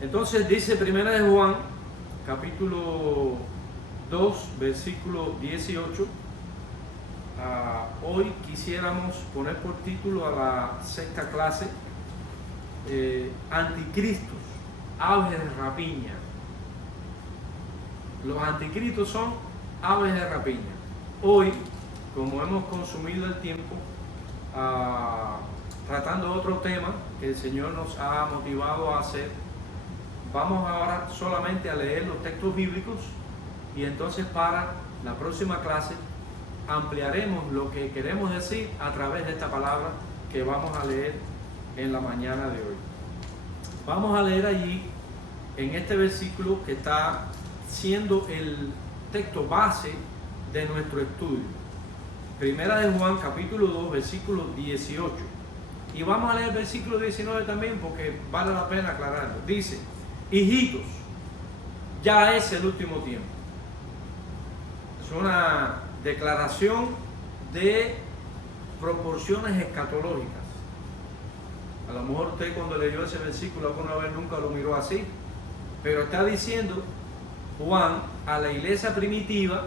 Entonces dice Primera de Juan, capítulo 2, versículo 18. Hoy quisiéramos poner por título a la sexta clase, Anticristos, aves de rapiña. Los anticristos son aves de rapiña. Hoy, como hemos consumido el tiempo tratando otro tema que el Señor nos ha motivado a hacer, vamos ahora solamente a leer los textos bíblicos y entonces para la próxima clase ampliaremos lo que queremos decir a través de esta palabra que vamos a leer en la mañana de hoy. Vamos a leer allí en este versículo que está siendo el texto base de nuestro estudio. Primera de Juan, capítulo 2, versículo 18. Y vamos a leer el versículo 19 también porque vale la pena aclararlo. Dice: hijitos, ya es el último tiempo. Es una declaración de proporciones escatológicas. A lo mejor usted cuando leyó ese versículo alguna vez nunca lo miró así, pero está diciendo Juan a la iglesia primitiva,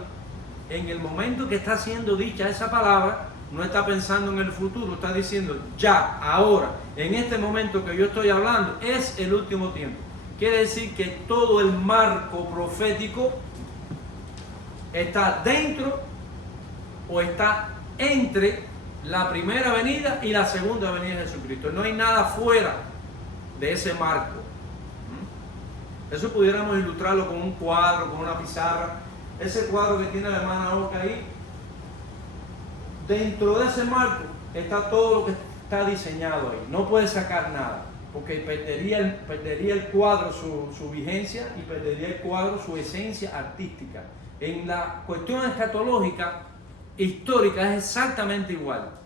en el momento que está siendo dicha esa palabra, no está pensando en el futuro, está diciendo ya, ahora, en este momento que yo estoy hablando, es el último tiempo. Quiere decir que todo el marco profético está dentro o está entre la primera venida y la segunda venida de Jesucristo. No hay nada fuera de ese marco. Eso pudiéramos ilustrarlo con un cuadro, con una pizarra. Ese cuadro que tiene la hermana Oca ahí, dentro de ese marco está todo lo que está diseñado ahí. No puede sacar nada, porque perdería el cuadro su vigencia y perdería el cuadro su esencia artística. En la cuestión escatológica, histórica, es exactamente igual.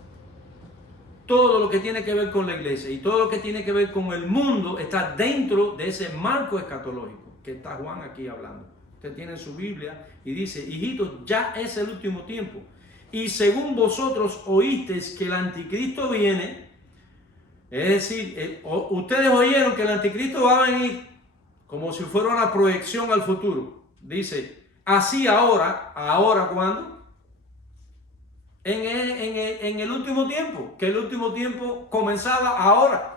Todo lo que tiene que ver con la iglesia y todo lo que tiene que ver con el mundo está dentro de ese marco escatológico que está Juan aquí hablando. Usted tiene su Biblia y dice: hijitos, ya es el último tiempo. Y según vosotros oísteis que el anticristo viene, es decir, ustedes oyeron que el anticristo va a venir como si fuera una proyección al futuro. Dice, así ahora ¿cuándo? En el último tiempo, que el último tiempo comenzaba ahora.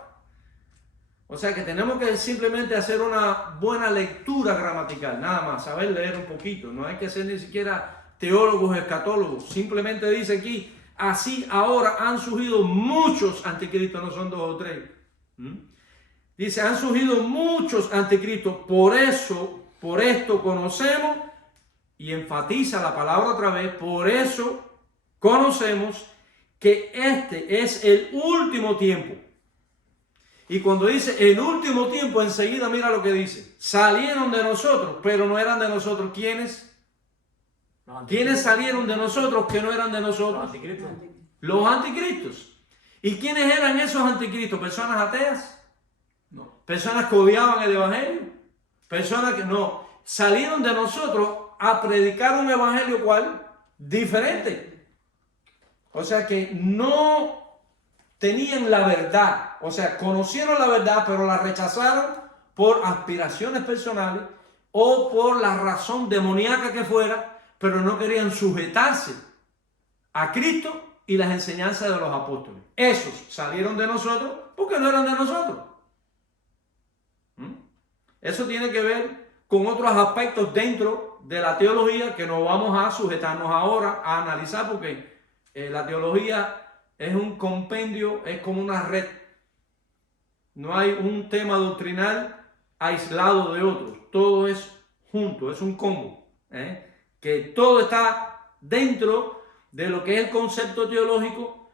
O sea que tenemos que simplemente hacer una buena lectura gramatical, nada más, saber leer un poquito. No hay que ser ni siquiera teólogos, escatólogos. Simplemente dice aquí, así ahora han surgido muchos anticristos, no son 2 o 3. Dice, han surgido muchos anticristos, por esto conocemos, y enfatiza la palabra otra vez, por eso conocemos que este es el último tiempo. Y cuando dice el último tiempo, enseguida mira lo que dice. Salieron de nosotros, pero no eran de nosotros. ¿Quiénes? ¿Quiénes salieron de nosotros que no eran de nosotros? Los anticristos. Los anticristos. ¿Y quiénes eran esos anticristos? ¿Personas ateas? No. ¿Personas que odiaban el evangelio? Personas que no. Salieron de nosotros a predicar un evangelio, ¿cuál? Diferente. O sea que no tenían la verdad, o sea, conocieron la verdad, pero la rechazaron por aspiraciones personales o por la razón demoníaca que fuera, pero no querían sujetarse a Cristo y las enseñanzas de los apóstoles. Esos salieron de nosotros porque no eran de nosotros. Eso tiene que ver con otros aspectos dentro de la teología que no vamos a sujetarnos ahora a analizar, porque la teología es un compendio, es como una red. No hay un tema doctrinal aislado de otros. Todo es junto, es un combo. Que todo está dentro de lo que es el concepto teológico.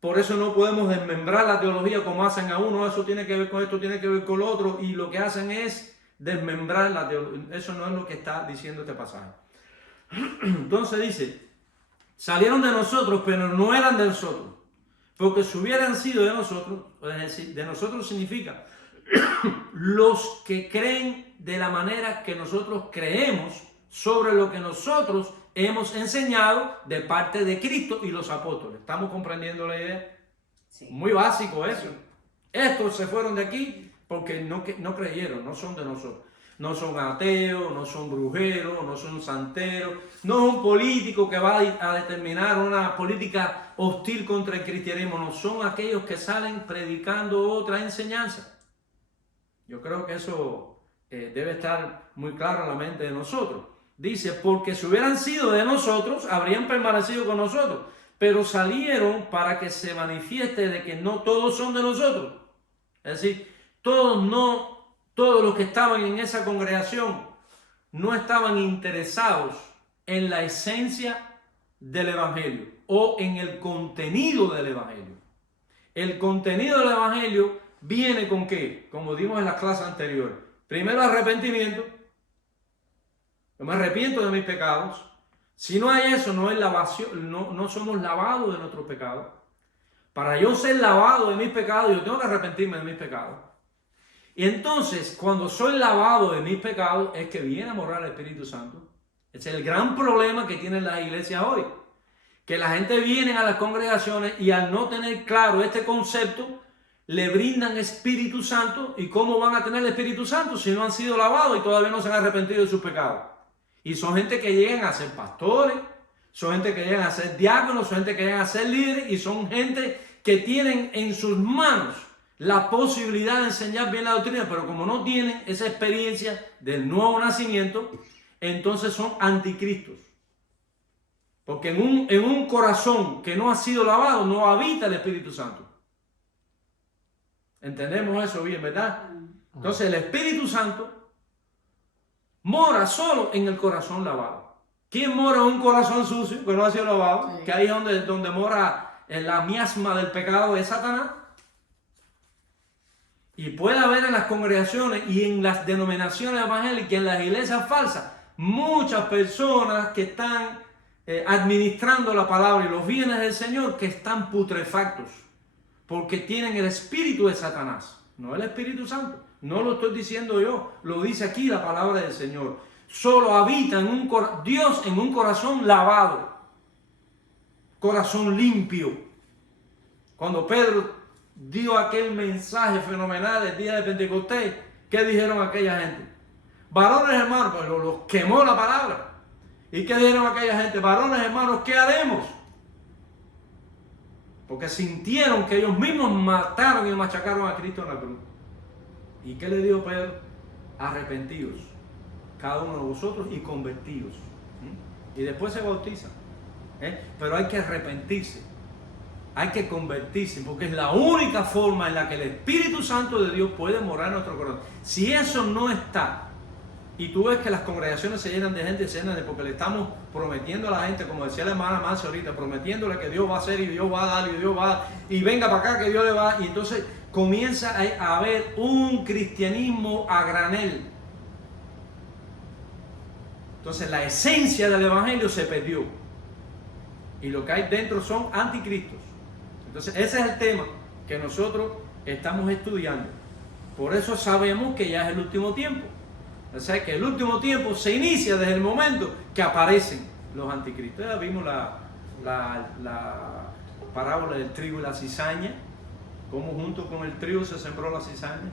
Por eso no podemos desmembrar la teología como hacen a uno. Eso tiene que ver con esto, tiene que ver con lo otro. Y lo que hacen es desmembrar la teología. Eso no es lo que está diciendo este pasaje. Entonces dice, salieron de nosotros, pero no eran de nosotros. Porque si hubieran sido de nosotros, es decir, de nosotros significa los que creen de la manera que nosotros creemos sobre lo que nosotros hemos enseñado de parte de Cristo y los apóstoles. ¿Estamos comprendiendo la idea? Sí. Muy básico eso. Estos se fueron de aquí porque no creyeron, no son de nosotros. No son ateos, no son brujeros, no son santeros, no es un político que va a determinar una política hostil contra el cristianismo, no son aquellos que salen predicando otra enseñanza. Yo creo que eso debe estar muy claro en la mente de nosotros. Dice, porque si hubieran sido de nosotros, habrían permanecido con nosotros, pero salieron para que se manifieste de que no todos son de nosotros. Es decir, todos los que estaban en esa congregación no estaban interesados en la esencia del Evangelio o en el contenido del Evangelio. El contenido del Evangelio viene con ¿qué? Como dimos en la clase anterior. Primero, arrepentimiento. Yo me arrepiento de mis pecados. Si no hay eso, no somos lavados de nuestros pecados. Para yo ser lavado de mis pecados, yo tengo que arrepentirme de mis pecados. Y entonces, cuando soy lavado de mis pecados, es que viene a morar el Espíritu Santo. Ese es el gran problema que tienen las iglesias hoy. Que la gente viene a las congregaciones y al no tener claro este concepto, le brindan Espíritu Santo. ¿Y cómo van a tener el Espíritu Santo si no han sido lavados y todavía no se han arrepentido de sus pecados? Y son gente que llegan a ser pastores, son gente que llegan a ser diáconos, son gente que llegan a ser líderes y son gente que tienen en sus manos la posibilidad de enseñar bien la doctrina, pero como no tienen esa experiencia del nuevo nacimiento, entonces son anticristos. Porque en un corazón que no ha sido lavado no habita el Espíritu Santo. Entendemos eso bien, ¿verdad? Entonces el Espíritu Santo mora solo en el corazón lavado. ¿Quién mora en un corazón sucio que no ha sido lavado? Sí. Que ahí es donde mora la miasma del pecado de Satanás. Y puede haber en las congregaciones y en las denominaciones evangélicas, en las iglesias falsas, muchas personas que están administrando la palabra y los bienes del Señor que están putrefactos, porque tienen el espíritu de Satanás, no el Espíritu Santo. No lo estoy diciendo yo, lo dice aquí la palabra del Señor. Solo habita Dios en un corazón lavado, corazón limpio. Cuando Pedro dio aquel mensaje fenomenal del día de Pentecostés, ¿qué dijeron aquella gente? Varones hermanos, pues los quemó la palabra. ¿Y qué dijeron aquella gente? Varones hermanos, ¿qué haremos? Porque sintieron que ellos mismos mataron y machacaron a Cristo en la cruz. ¿Y qué le dijo Pedro? Arrepentidos, cada uno de vosotros, y convertidos. Y después se bautizan. Pero hay que arrepentirse. Hay que convertirse, porque es la única forma en la que el Espíritu Santo de Dios puede morar en nuestro corazón. Si eso no está, y tú ves que las congregaciones se llenan de gente, porque le estamos prometiendo a la gente, como decía la hermana Marcia ahorita, prometiéndole que Dios va a hacer y Dios va a dar y Dios va a dar, y venga para acá que Dios le va a dar, y entonces comienza a haber un cristianismo a granel. Entonces la esencia del Evangelio se perdió, y lo que hay dentro son anticristos. Entonces ese es el tema que nosotros estamos estudiando. Por eso sabemos que ya es el último tiempo. O sea que el último tiempo se inicia desde el momento que aparecen los anticristos. Ya vimos la parábola del trigo y la cizaña, cómo junto con el trigo se sembró la cizaña.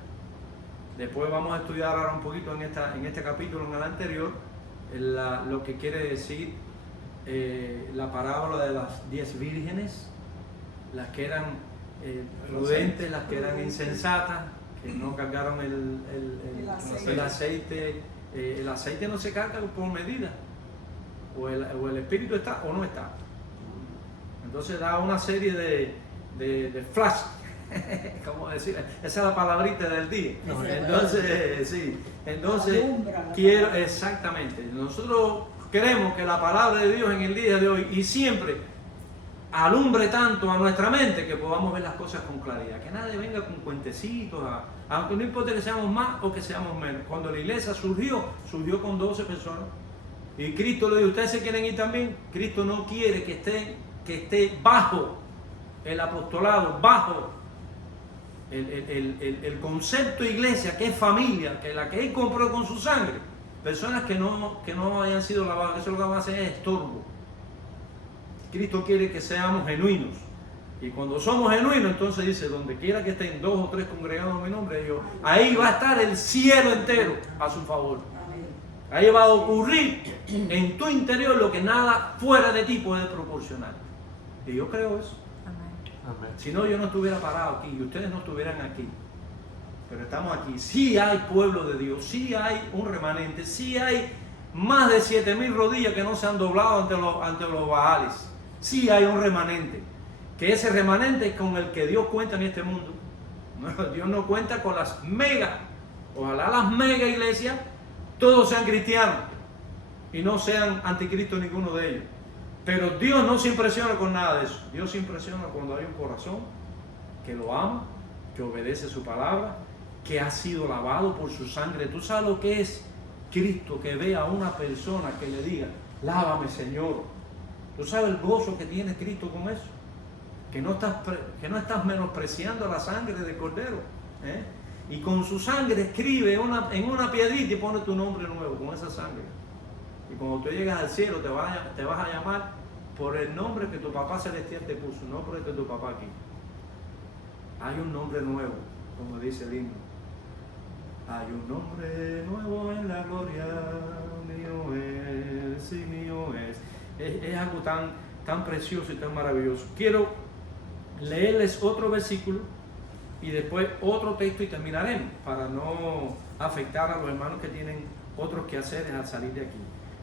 Después vamos a estudiar ahora un poquito en este capítulo, en el anterior, lo que quiere decir la parábola de las 10 vírgenes, las que eran prudentes, las que eran insensatas, que no cargaron el aceite. El aceite no se carga por medida, o el espíritu está o no está. Entonces da una serie de flash, ¿cómo decir? Esa es la palabrita del día. Entonces, sí, entonces quiero, exactamente, nosotros queremos que la palabra de Dios en el día de hoy y siempre alumbre tanto a nuestra mente que podamos ver las cosas con claridad, que nadie venga con cuentecitos, aunque no importa que seamos más o que seamos menos. Cuando la iglesia surgió con 12 personas y Cristo le dijo, ¿ustedes se quieren ir también? Cristo no quiere que esté bajo el apostolado, bajo el concepto de iglesia, que es familia, que la que Él compró con su sangre, personas que no hayan sido lavadas, eso lo que van a hacer es estorbo. Cristo quiere que seamos genuinos Y cuando somos genuinos, entonces dice, donde quiera que estén 2 o 3 congregados en mi nombre, ahí va a estar el cielo entero a su favor. Ahí va a ocurrir en tu interior lo que nada fuera de ti puede proporcionar. Y yo creo eso. Amén. Si no, yo no estuviera parado aquí y ustedes no estuvieran aquí. Pero estamos aquí. Sí hay pueblo de Dios, sí hay un remanente, sí hay más de 7,000 rodillas que no se han doblado ante los Baales. Sí hay un remanente. Que ese remanente es con el que Dios cuenta en este mundo. Dios no cuenta con las mega. Ojalá las mega iglesias todos sean cristianos y no sean anticristo ninguno de ellos. Pero Dios no se impresiona con nada de eso. Dios se impresiona cuando hay un corazón que lo ama, que obedece su palabra, que ha sido lavado por su sangre. ¿Tú sabes lo que es Cristo que ve a una persona que le diga, lávame, Señor? ¿Tú sabes el gozo que tiene Cristo con eso? Que no estás menospreciando la sangre de Cordero. Y con su sangre escribe en una piedrita y pone tu nombre nuevo con esa sangre. Y cuando tú llegas al cielo te vas a llamar por el nombre que tu papá celestial te puso, no por el de tu papá aquí. Hay un nombre nuevo, como dice el himno. Hay un nombre nuevo en la gloria, mío es, sí, mío es. Es algo tan precioso y tan maravilloso. Quiero leerles otro versículo y después otro texto y terminaremos para no afectar a los hermanos que tienen otros quehaceres al salir de aquí.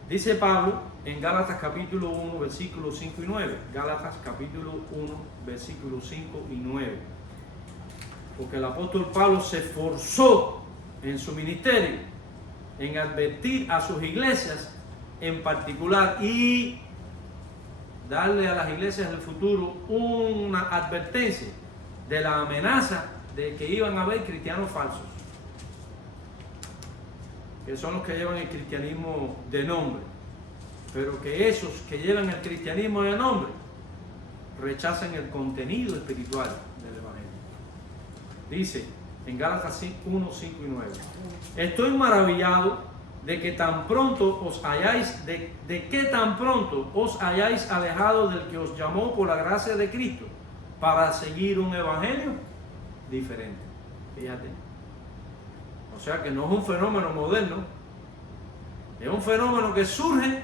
Dice Pablo en Gálatas capítulo 1, versículos 5 y 9. Gálatas capítulo 1, versículos 5 y 9. Porque el apóstol Pablo se esforzó en su ministerio en advertir a sus iglesias en particular y darle a las iglesias del futuro una advertencia de la amenaza de que iban a haber cristianos falsos, que son los que llevan el cristianismo de nombre, pero que esos que llevan el cristianismo de nombre rechazan el contenido espiritual del evangelio. Dice en Gálatas 1, 5 y 9: estoy maravillado de que tan pronto os hayáis, de que tan pronto os hayáis alejado del que os llamó por la gracia de Cristo para seguir un evangelio diferente. Fíjate. O sea que no es un fenómeno moderno, es un fenómeno que surge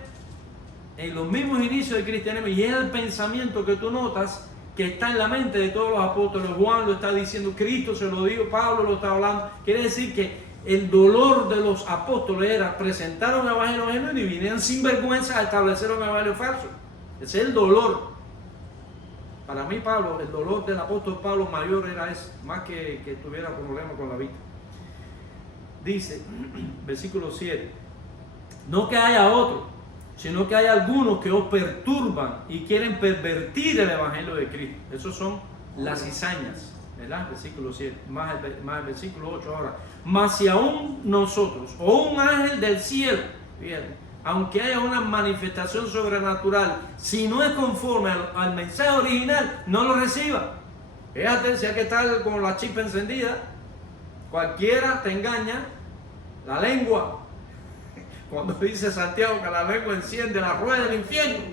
en los mismos inicios del cristianismo y es el pensamiento que tú notas que está en la mente de todos los apóstoles. Juan lo está diciendo, Cristo se lo dijo, Pablo lo está hablando. Quiere decir que el dolor de los apóstoles era presentar un evangelio genuino y vinieron sin vergüenza a establecer un evangelio falso. Ese es el dolor. Para mí, Pablo, el dolor del apóstol Pablo mayor era ese, más que tuviera problemas con la vista. Dice, versículo 7, no que haya otro, sino que hay algunos que os perturban y quieren pervertir el evangelio de Cristo. Esos son las cizañas, ¿verdad? Versículo 7, más el versículo 8 ahora. Mas si aún nosotros, o un ángel del cielo, fíjate, aunque haya una manifestación sobrenatural, si no es conforme al mensaje original, no lo reciba. Fíjate, si hay que estar con la chispa encendida, cualquiera te engaña. La lengua, cuando dice Santiago que la lengua enciende la rueda del infierno,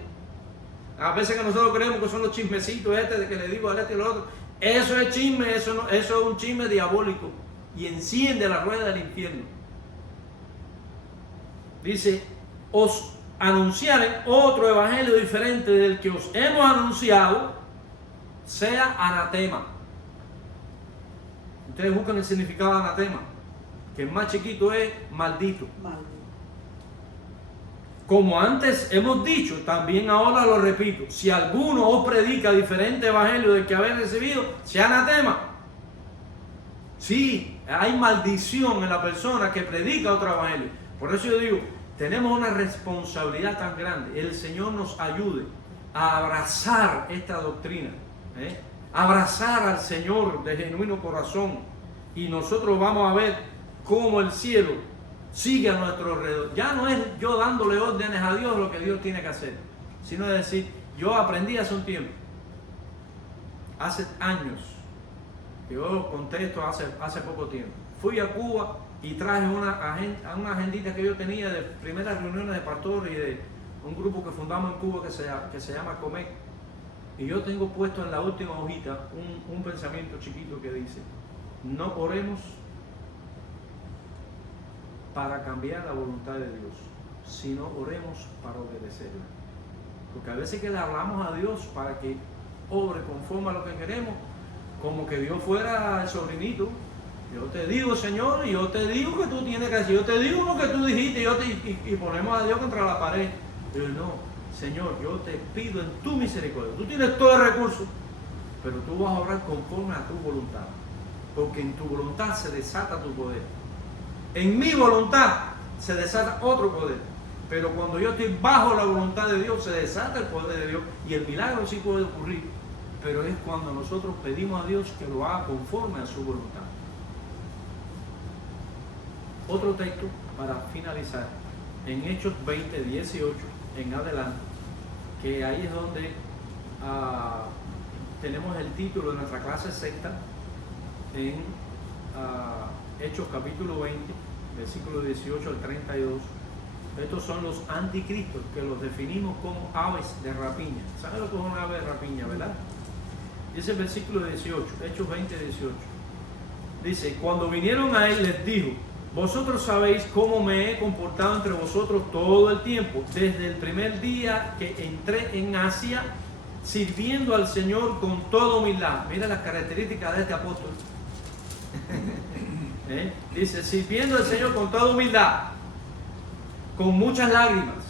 a veces que nosotros creemos que son los chismecitos de que le digo a este y al otro, eso es chisme, eso es un chisme diabólico y enciende la rueda del infierno. Dice, os anunciaren otro evangelio diferente del que os hemos anunciado, sea anatema. Ustedes buscan el significado de anatema, que el más chiquito es maldito. Como antes hemos dicho, también ahora lo repito, si alguno os predica diferente evangelio del que habéis recibido, sea anatema. Sí, hay maldición en la persona que predica otro evangelio. Por eso yo digo, tenemos una responsabilidad tan grande. El Señor nos ayude a abrazar esta doctrina, abrazar al Señor de genuino corazón, y nosotros vamos a ver cómo el cielo sigue a nuestro alrededor. Ya no es yo dándole órdenes a Dios lo que Dios tiene que hacer, sino es decir, yo aprendí hace un tiempo, hace años, yo conté esto hace poco tiempo, fui a Cuba y traje una agendita que yo tenía de primeras reuniones de pastores y de un grupo que fundamos en Cuba que se llama COMEC. Y yo tengo puesto en la última hojita un pensamiento chiquito que dice, no oremos para cambiar la voluntad de Dios, sino oremos para obedecerla. Porque a veces que le hablamos a Dios para que obre conforme a lo que queremos, como que Dios fuera el sobrinito. Yo te digo, Señor, y yo te digo que tú tienes que hacer, yo te digo lo que tú dijiste, y ponemos a Dios contra la pared. Pero no, Señor, yo te pido en tu misericordia, tú tienes todo el recurso, pero tú vas a obrar conforme a tu voluntad, porque en tu voluntad se desata tu poder. En mi voluntad se desata otro poder, pero cuando yo estoy bajo la voluntad de Dios, se desata el poder de Dios, y el milagro sí puede ocurrir, pero es cuando nosotros pedimos a Dios que lo haga conforme a su voluntad. Otro texto para finalizar, en Hechos 20, 18 en adelante, que ahí es donde tenemos el título de nuestra clase sexta, en Hechos capítulo 20, versículo 18 al 32. Estos son los anticristos, que los definimos como aves de rapiña. ¿Saben lo que es una ave de rapiña, verdad? Dice el versículo 18, Hechos 20, 18. Dice, cuando vinieron a él les dijo, vosotros sabéis cómo me he comportado entre vosotros todo el tiempo, desde el primer día que entré en Asia, sirviendo al Señor con toda humildad. Mira las características de este apóstol. Dice, sirviendo al Señor con toda humildad, con muchas lágrimas.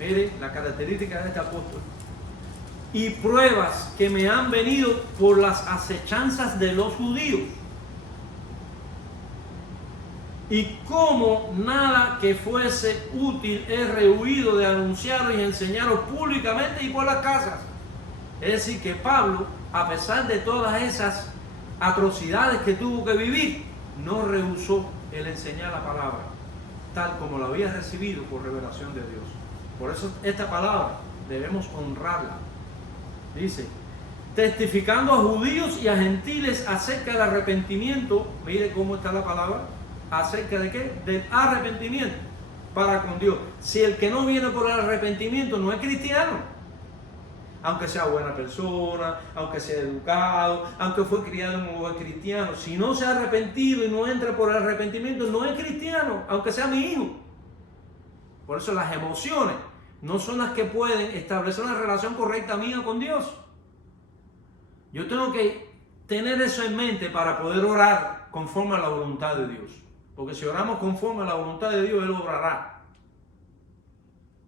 Mire la característica de este apóstol. Y pruebas que me han venido por las acechanzas de los judíos. Y como nada que fuese útil he rehuido de anunciaros y enseñaros públicamente y por las casas. Es decir, que Pablo, a pesar de todas esas atrocidades que tuvo que vivir, no rehusó el enseñar la palabra, tal como la había recibido por revelación de Dios. Por eso esta palabra debemos honrarla. Dice, testificando a judíos y a gentiles acerca del arrepentimiento. Mire cómo está la palabra. ¿Acerca de qué? Del arrepentimiento para con Dios. Si el que no viene por el arrepentimiento no es cristiano, aunque sea buena persona, aunque sea educado, aunque fue criado en un hogar cristiano, si no se ha arrepentido y no entra por el arrepentimiento, no es cristiano, aunque sea mi hijo. Por eso las emociones no son las que pueden establecer una relación correcta mía con Dios. Yo tengo que tener eso en mente para poder orar conforme a la voluntad de Dios. Porque si oramos conforme a la voluntad de Dios, Él obrará.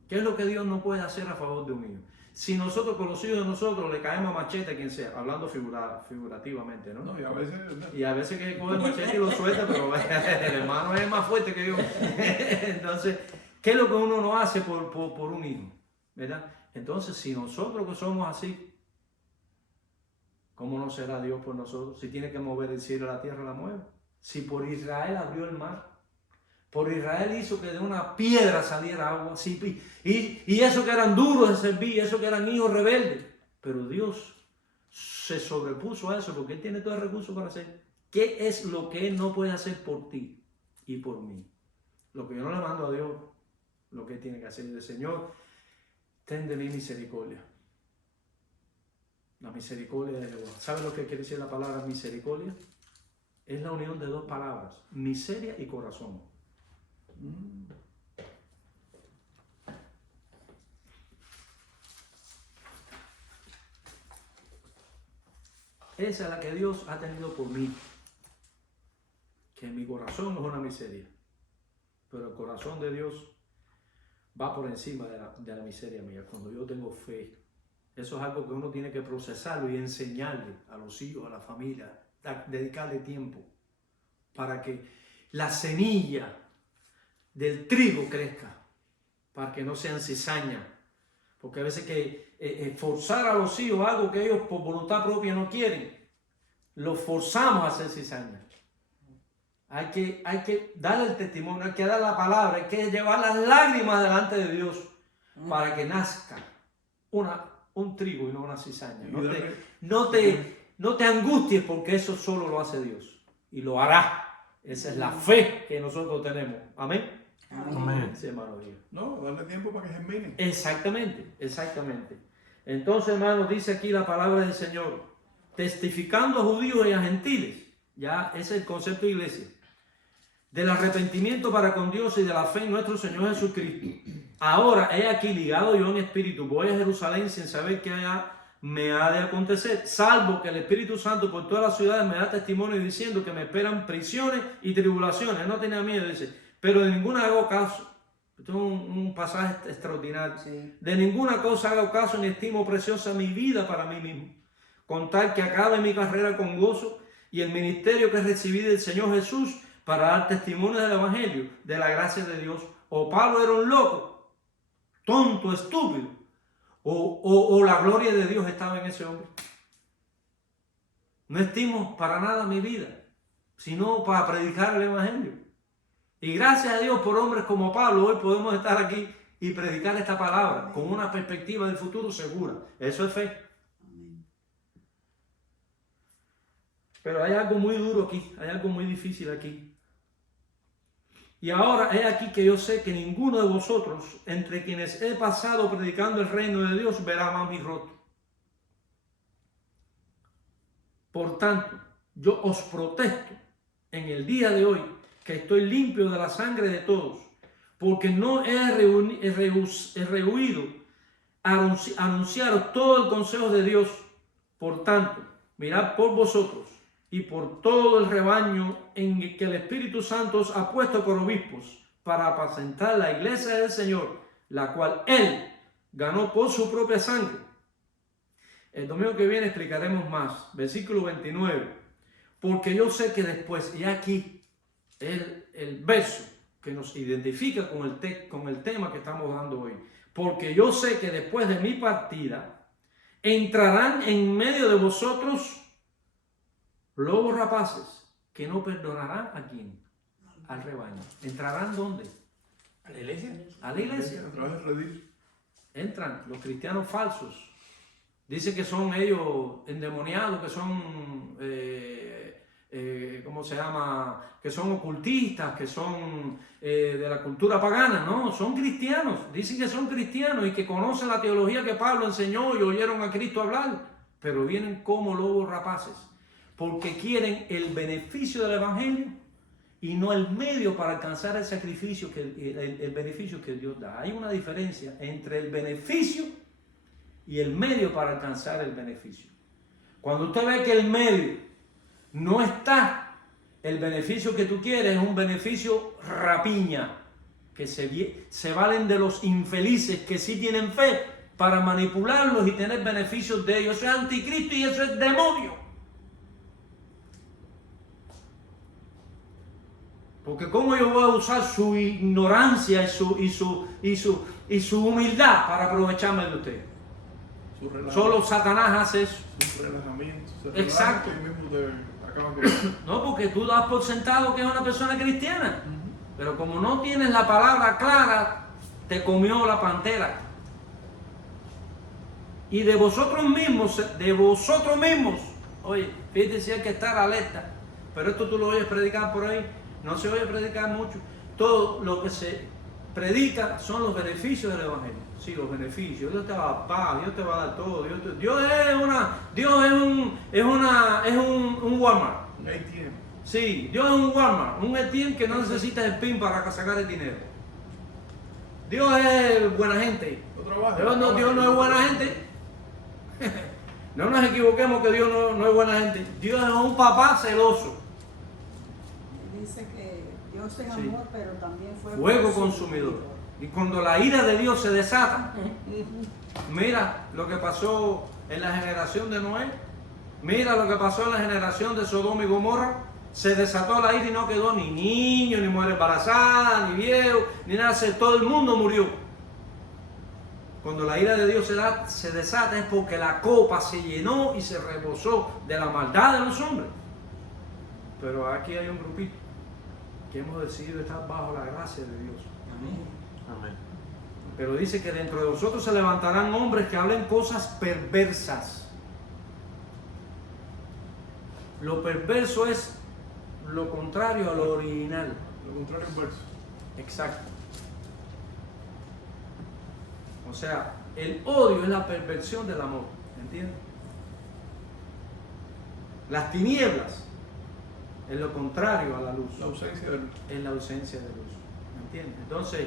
¿Qué es lo que Dios no puede hacer a favor de un hijo? Si nosotros con los hijos de nosotros le caemos a machete a quien sea, hablando figurativamente, ¿no? Y a veces que coge el machete y lo suelta, pero el hermano es más fuerte que yo. Entonces, ¿qué es lo que uno no hace por un hijo? ¿Verdad? Entonces, si nosotros que somos así, ¿cómo no será Dios por nosotros? Si tiene que mover el cielo a la tierra, la mueve. Si por Israel abrió el mar, por Israel hizo que de una piedra saliera agua, sí, y eso que eran duros de servir, eso que eran hijos rebeldes, pero Dios se sobrepuso a eso porque Él tiene todo el recurso para hacer. ¿Qué es lo que Él no puede hacer por ti y por mí? Lo que yo no le mando a Dios, lo que Él tiene que hacer es, Señor, ten de mí misericordia. La misericordia de Jehová. ¿Sabe lo que quiere decir la palabra misericordia? Es la unión de dos palabras, miseria y corazón. Esa es la que Dios ha tenido por mí. Que mi corazón es una miseria, pero el corazón de Dios va por encima de la miseria mía. Cuando yo tengo fe, eso es algo que uno tiene que procesarlo y enseñarle a los hijos, a la familia, dedicarle tiempo para que la semilla del trigo crezca, para que no sean cizaña. Porque a veces que forzar a los hijos algo que ellos por voluntad propia no quieren, los forzamos a hacer cizaña. Hay que darle el testimonio, hay que dar la palabra, hay que llevar las lágrimas delante de Dios para que nazca un trigo y no una cizaña. No te angusties porque eso solo lo hace Dios y lo hará. Esa es la fe que nosotros tenemos. Amén. Amén. Sí, hermano Dios. No, darle tiempo para que germine. Exactamente. Entonces, hermanos, dice aquí la palabra del Señor, testificando a judíos y a gentiles, ya ese es el concepto de iglesia, del arrepentimiento para con Dios y de la fe en nuestro Señor Jesucristo. Ahora, he aquí ligado yo en espíritu, voy a Jerusalén sin saber qué allá me ha de acontecer, salvo que el Espíritu Santo por todas las ciudades me da testimonio diciendo que me esperan prisiones y tribulaciones. No tenía miedo, dice, pero de ninguna hago caso. Esto es un pasaje extraordinario. Sí. De ninguna cosa hago caso ni estimo preciosa mi vida para mí mismo, con tal que acabe mi carrera con gozo y el ministerio que recibí del Señor Jesús para dar testimonio del Evangelio, de la gracia de Dios. O Pablo era un loco, tonto, estúpido, o la gloria de Dios estaba en ese hombre. No estimo para nada mi vida, sino para predicar el Evangelio. Y gracias a Dios por hombres como Pablo, hoy podemos estar aquí y predicar esta palabra con una perspectiva del futuro segura. Eso es fe. Pero hay algo muy duro aquí, hay algo muy difícil aquí. Y ahora he aquí que yo sé que ninguno de vosotros, entre quienes he pasado predicando el reino de Dios, verá más mi rostro. Por tanto, yo os protesto en el día de hoy que estoy limpio de la sangre de todos, porque no he rehuido anunciaros todo el consejo de Dios. Por tanto, mirad por vosotros y por todo el rebaño en que el Espíritu Santo os ha puesto por obispos para apacentar la iglesia del Señor, la cual Él ganó por su propia sangre. El domingo que viene explicaremos más. Versículo 29. Porque yo sé que después, y aquí el verso que nos identifica con el tema que estamos dando hoy. Porque yo sé que después de mi partida entrarán en medio de vosotros lobos rapaces que no perdonarán a quién, al rebaño. ¿Entrarán dónde? ¿A la iglesia? A la iglesia. A través del redil. Entran los cristianos falsos. Dice que son ellos endemoniados, que son, ¿cómo se llama? Que son ocultistas, que son de la cultura pagana. No, son cristianos. Dicen que son cristianos y que conocen la teología que Pablo enseñó y oyeron a Cristo hablar. Pero vienen como lobos rapaces. Porque quieren el beneficio del Evangelio y no el medio para alcanzar el sacrificio, el beneficio que Dios da. Hay una diferencia entre el beneficio y el medio para alcanzar el beneficio. Cuando usted ve que el medio no está, el beneficio que tú quieres es un beneficio rapiña, que se valen de los infelices que sí tienen fe para manipularlos y tener beneficios de ellos. Eso es anticristo y eso es demonio. Porque cómo yo voy a usar su ignorancia y su humildad para aprovecharme de usted. Solo Satanás hace eso. Su relajamiento. Exacto. No, porque tú das por sentado que es una persona cristiana. Pero como no tienes la palabra clara, te comió la pantera. Y de vosotros mismos, oye, fíjate si hay que estar alerta. Pero esto tú lo oyes predicar por ahí. No se oye predicar mucho. Todo lo que se predica son los beneficios del Evangelio. Sí, los beneficios. Dios te va a dar paz, Dios te va a dar todo. Dios es un Walmart. Un ATM. Sí, Dios es un Walmart, un ATM que no necesita el PIN para sacar el dinero. Dios es buena gente. Dios no es buena gente. No nos equivoquemos que Dios no es buena gente. Dios es un papá celoso. Dice que Dios es Sí. amor, pero también Fuego consumidor. Y cuando la ira de Dios se desata, mira lo que pasó en la generación de Noé, mira lo que pasó en la generación de Sodoma y Gomorra. Se desató la ira y no quedó ni niño, ni mujer embarazada, ni viejo, ni nada. Todo el mundo murió. Cuando la ira de Dios se desata es porque la copa se llenó y se rebosó de la maldad de los hombres. Pero aquí hay un grupito que hemos decidido estar bajo la gracia de Dios. Amén. Pero dice que dentro de vosotros se levantarán hombres que hablen cosas perversas. Lo perverso es lo contrario a lo original. Lo contrario es verso. Exacto. O sea, El odio es la perversión del amor, ¿entiendes? Las tinieblas es lo contrario a la luz. La ausencia de luz. Es la ausencia de luz, ¿me entiendes? Entonces,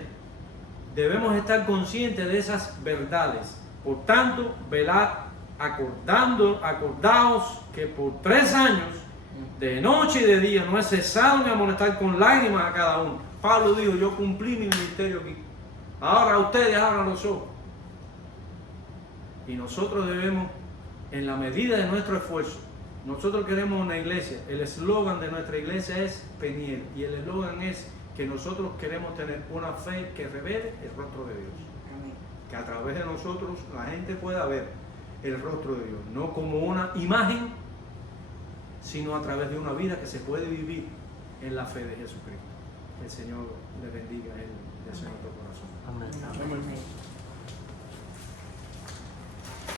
debemos estar conscientes de esas verdades. Por tanto, velad, acordaos que por 3 años, de noche y de día, no he cesado de amonestar con lágrimas a cada uno. Pablo dijo, yo cumplí mi ministerio aquí. Ahora ustedes abran los ojos. Y nosotros debemos, en la medida de nuestro esfuerzo, nosotros queremos una iglesia. El eslogan de nuestra iglesia es Peniel. Y el eslogan es que nosotros queremos tener una fe que revele el rostro de Dios. Amén. Que a través de nosotros la gente pueda ver el rostro de Dios. No como una imagen, sino a través de una vida que se puede vivir en la fe de Jesucristo. Que el Señor le bendiga a él de nuestro corazón. Amén. Amén. Amén.